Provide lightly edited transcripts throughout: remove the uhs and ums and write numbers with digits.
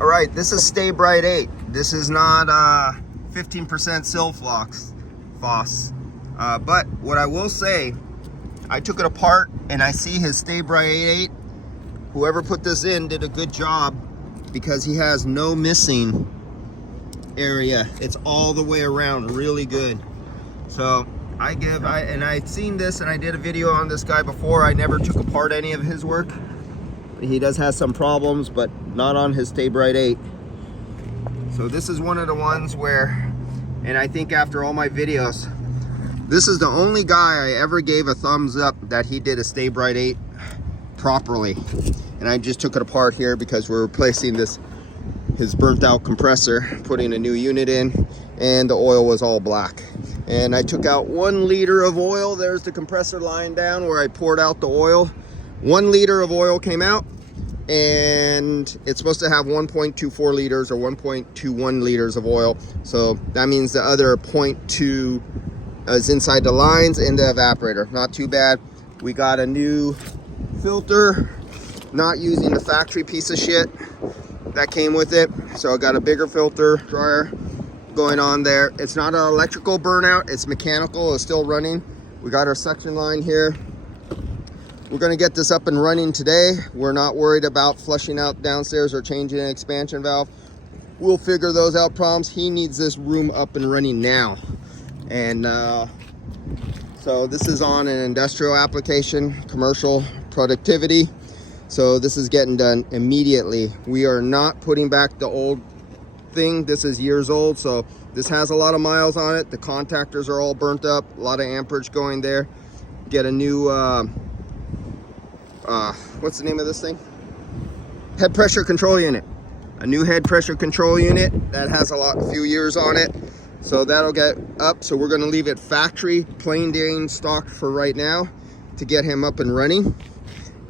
All right, this is Stay Brite 8. This is not 15% Silv Foss. But what I will say, I took it apart and I see his Stay Brite 8. Whoever put this in did a good job because he has no missing area. It's all the way around, really good. So I'd seen this and I did a video on this guy before. I never took apart any of his work. He does have some problems, but not on his Stay Brite 8. So this is one of the ones where, and I think after all my videos, this is the only guy I ever gave a thumbs up that he did a Stay Brite 8 properly. And I just took it apart here because we're replacing his burnt out compressor, putting a new unit in, and the oil was all black. And I took out 1 liter of oil. There's the compressor lying down where I poured out the oil. 1 liter of oil came out, and it's supposed to have 1.24 liters or 1.21 liters of oil. So that means the other 0.2 is inside the lines and the evaporator. Not too bad. We got a new filter, not using the factory piece of shit that came with it. So I got a bigger filter dryer going on there. It's not an electrical burnout, it's mechanical. It's still running. We got our suction line here. We're going to get this up and running today. We're not worried about flushing out downstairs or changing an expansion valve. We'll figure those out problems. He needs this room up and running now. And so this is on an industrial application, commercial productivity. So this is getting done immediately. We are not putting back the old thing. This is years old, so this has a lot of miles on it. The contactors are all burnt up, a lot of amperage going there. Get a new what's the name of this thing? Head pressure control unit. A new head pressure control unit that has a few years on it. So that'll get up. So we're going to leave it factory, plain Jane stock for right now to get him up and running.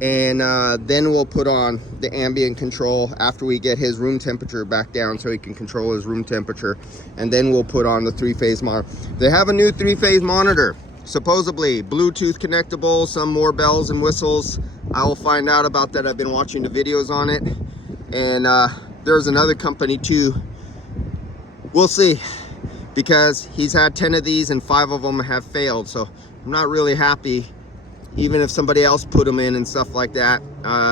And then we'll put on the ambient control after we get his room temperature back down so he can control his room temperature. And then we'll put on the 3-phase monitor. They have a new 3-phase monitor. Supposedly Bluetooth connectable, some more bells and whistles. I will find out about that. I've been watching the videos on it. And there's another company too. We'll see, because he's had 10 of these and 5 of them have failed. So I'm not really happy, even if somebody else put them in and stuff like that.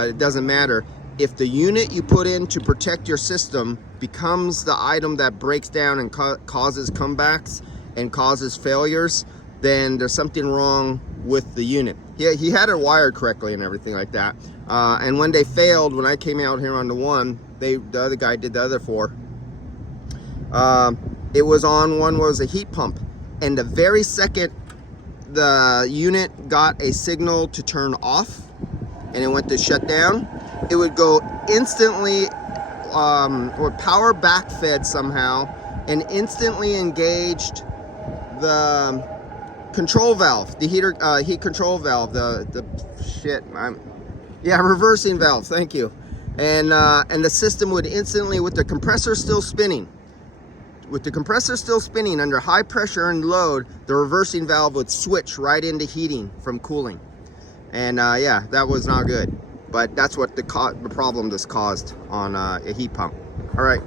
It doesn't matter. If the unit you put in to protect your system becomes the item that breaks down and causes comebacks and causes failures, then there's something wrong with the unit. He had it wired correctly and everything like that. And when they failed, when I came out here on the one, the other guy did the other 4. It was on one was a heat pump, and the very second the unit got a signal to turn off and it went to shut down, it would go instantly or power backfed somehow and instantly engaged the control valve, the heat control valve, reversing valve, thank you. And the system would instantly, with the compressor still spinning, under high pressure and load, the reversing valve would switch right into heating from cooling. And yeah, that was not good. But that's what the problem this caused on a heat pump. All right.